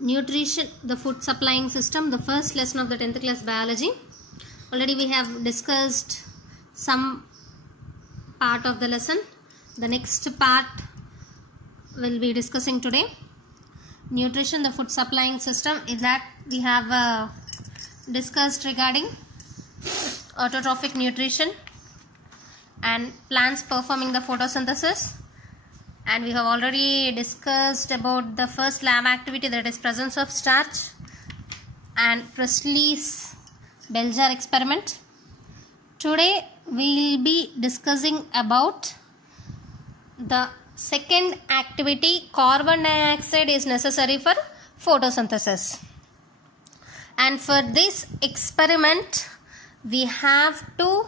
Nutrition, the food supplying system, the first lesson of the 10th class biology. Already we have discussed some part of the lesson. The next part we'll be discussing today. Nutrition, the food supplying system. In that we have discussed regarding autotrophic nutrition and plants performing the photosynthesis. And we have already discussed about the first lab activity, that is presence of starch, and Priestley's Bell-jar experiment. Today we will be discussing about the second activity, carbon dioxide is necessary for photosynthesis. And for this experiment we have to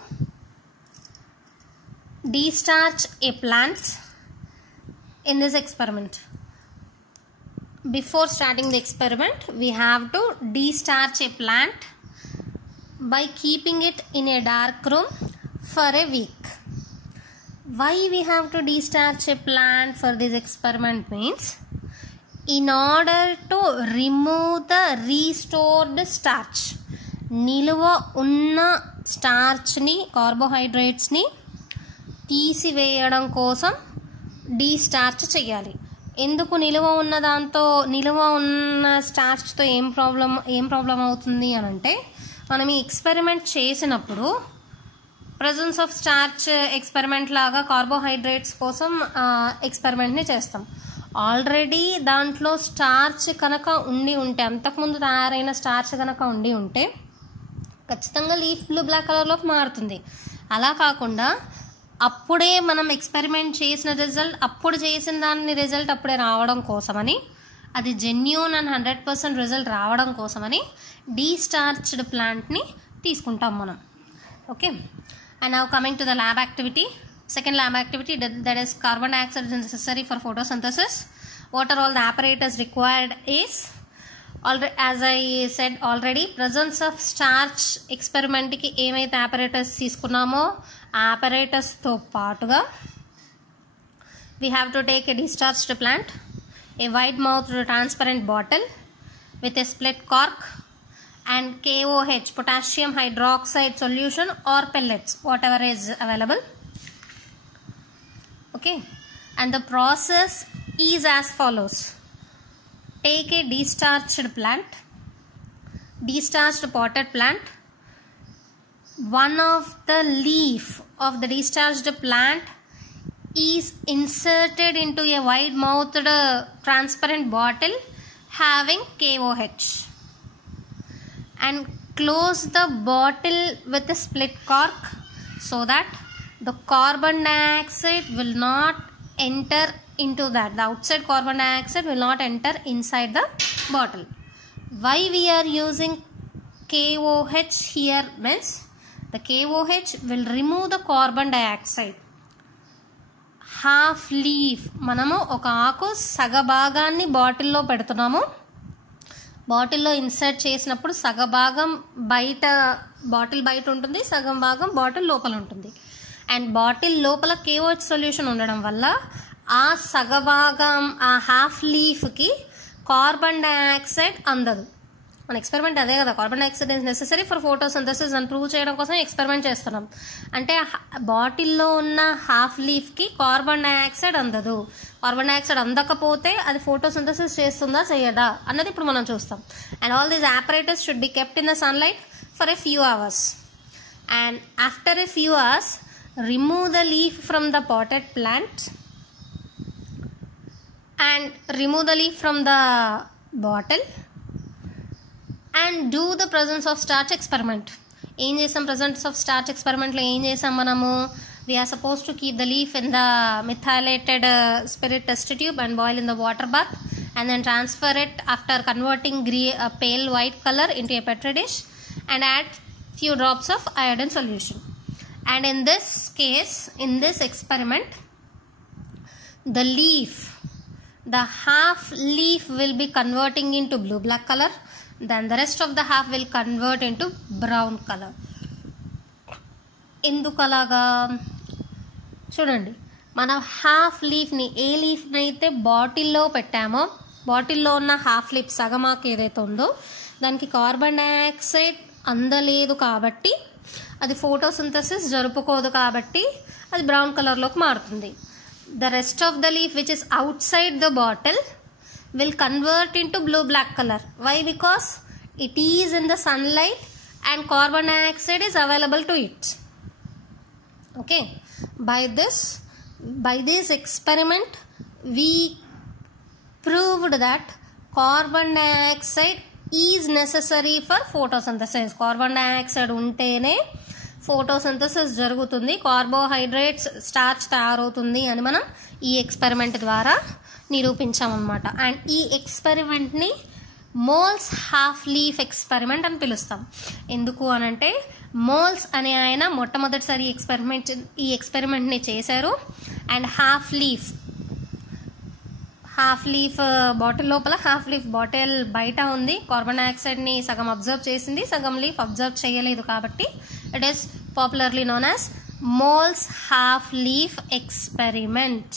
destarch a plant. In this experiment, before starting the experiment, we have to destarch a plant by keeping it in a dark room for a week. Why we have to destarch a plant for this experiment means, in order to remove the restored starch, niluva unna starch ni, carbohydrates ni తీసివేయడం కోసం డీస్టార్చ్ చేయాలి. ఎందుకు నిలువ ఉన్న స్టార్చ్తో ఏం ప్రాబ్లం అవుతుంది అని అంటే, మనం ఈ ఎక్స్పెరిమెంట్ చేసినప్పుడు ప్రజెన్స్ ఆఫ్ స్టార్చ్ ఎక్స్పెరిమెంట్ లాగా కార్బోహైడ్రేట్స్ కోసం ఎక్స్పెరిమెంట్ని చేస్తాం. ఆల్రెడీ దాంట్లో స్టార్చ్ కనుక ఉంటే, అంతకుముందు తయారైన స్టార్చ్ కనుక ఉంటే ఖచ్చితంగా లీఫ్ బ్లూ బ్లాక్ కలర్లోకి మారుతుంది. అలా కాకుండా అప్పుడే మనం ఎక్స్పెరిమెంట్ చేసిన రిజల్ట్, అప్పుడు చేసిన దాని రిజల్ట్ అప్పుడే రావడం కోసమని, అది జెన్యూన్ అండ్ 100% రిజల్ట్ రావడం కోసమని డీస్టార్చ్డ్ ప్లాంట్ని తీసుకుంటాం మనం. Okay, and now coming to the lab activity. Second lab activity, that is carbon dioxide is necessary for photosynthesis. What are all the apparatus required is, as I said already, presence of starch ఎక్స్పెరిమెంట్కి ఏమైతే apparatus తీసుకున్నామో ఆ apparatusతో పాటుగా we have to take a discharged plant, a wide mouthed transparent bottle with a split cork, and KOH, potassium hydroxide solution, or pellets, whatever is available. Okay, and the process is as follows. Take a discharged potted plant. One of the leaf of the discharged plant is inserted into a wide mouthed transparent bottle having KOH, and close the bottle with a split cork so that the carbon dioxide will not enter into that. The outside carbon dioxide will not enter inside the bottle. Why we are using KOH here means, the KOH will remove the carbon dioxide. Half leaf, మనము ఒక ఆకు సగభాగాన్ని బాటిల్లో పెడుతున్నాము. బాటిల్లో ఇన్సర్ట్ చేసినప్పుడు సగభాగం బాటిల్ బయట ఉంటుంది, సగం భాగం బాటిల్ లోపల ఉంటుంది. అండ్ బాటిల్ లోపల KOH సొల్యూషన్ ఉండడం వల్ల ఆ సగభాగం, ఆ హాఫ్ లీఫ్కి కార్బన్ డయాక్సైడ్ అందదు. మన ఎక్స్పెరిమెంట్ అదే కదా, carbon dioxide is necessary for photosynthesis అని ప్రూవ్ చేయడం కోసం ఎక్స్పెరిమెంట్ చేస్తున్నాం. అంటే బాటిల్లో ఉన్న హాఫ్ లీఫ్కి కార్బన్ డయాక్సైడ్ అందదు. కార్బన్ డయాక్సైడ్ అందకపోతే అది ఫోటోసింథసిస్ చేస్తుందా చేయదా అన్నది ఇప్పుడు మనం చూస్తాం. And all these apparatus should be kept in the sunlight for a few hours. And after a few hours remove the leaf from the potted plant and remove the leaf from the bottle and do the presence of starch experiment. ఏం చేసాం presence of starch experiment లో ఏం చేసాం మనము? We are supposed to keep the leaf in the methylated spirit test tube and boil in the water bath, and then transfer it after converting pale white color into a petri dish and add few drops of iodine solution. And in this case, in this experiment, the half leaf will be converting into blue black color, then the rest of the half will convert into brown color. ఎందుకలాగా చూడండి, మనం హాఫ్ లీఫ్ని, ఏ లీఫ్ని అయితే బాటిల్లో పెట్టామో బాటిల్లో ఉన్న హాఫ్ లీఫ్ సగమాకు ఏదైతే ఉందో దానికి కార్బన్ డైఆక్సైడ్ అందలేదు కాబట్టి, అది ఫోటోసింథసిస్ జరుపుకోదు కాబట్టి అది బ్రౌన్ కలర్లోకి మారుతుంది. The rest of the leaf which is out side the bottle will convert into blue black color. Why? Because it is in the sunlight and carbon dioxide is available to it. Okay, by this experiment we proved that carbon dioxide is necessary for photosynthesis. Carbon dioxide untene photosynthesis జరుగుతుంది, carbohydrates starch తయారవుతుంది అని మనం ఈ ఎక్స్పెరిమెంట్ ద్వారా నిరూపించామన్నమాట. అండ్ ఈ ఎక్స్పెరిమెంట్ని moles half leaf experiment అని పిలుస్తాం. ఎందుకు అనంటే మోల్స్ అనే ఆయన మొట్టమొదటిసారి ఈ ఎక్స్పెరిమెంట్ని చేశారు. అండ్ హాఫ్ లీఫ్ బాటిల్ లోపల హాఫ్ లీఫ్ బాటిల్ బయట ఉంది. కార్బన్ డైఆక్సైడ్ని సగం అబ్జర్వ్ చేసింది, సగం లీఫ్ అబ్జర్వ్ చేయలేదు. కాబట్టి it is popularly known as moles half leaf experiment.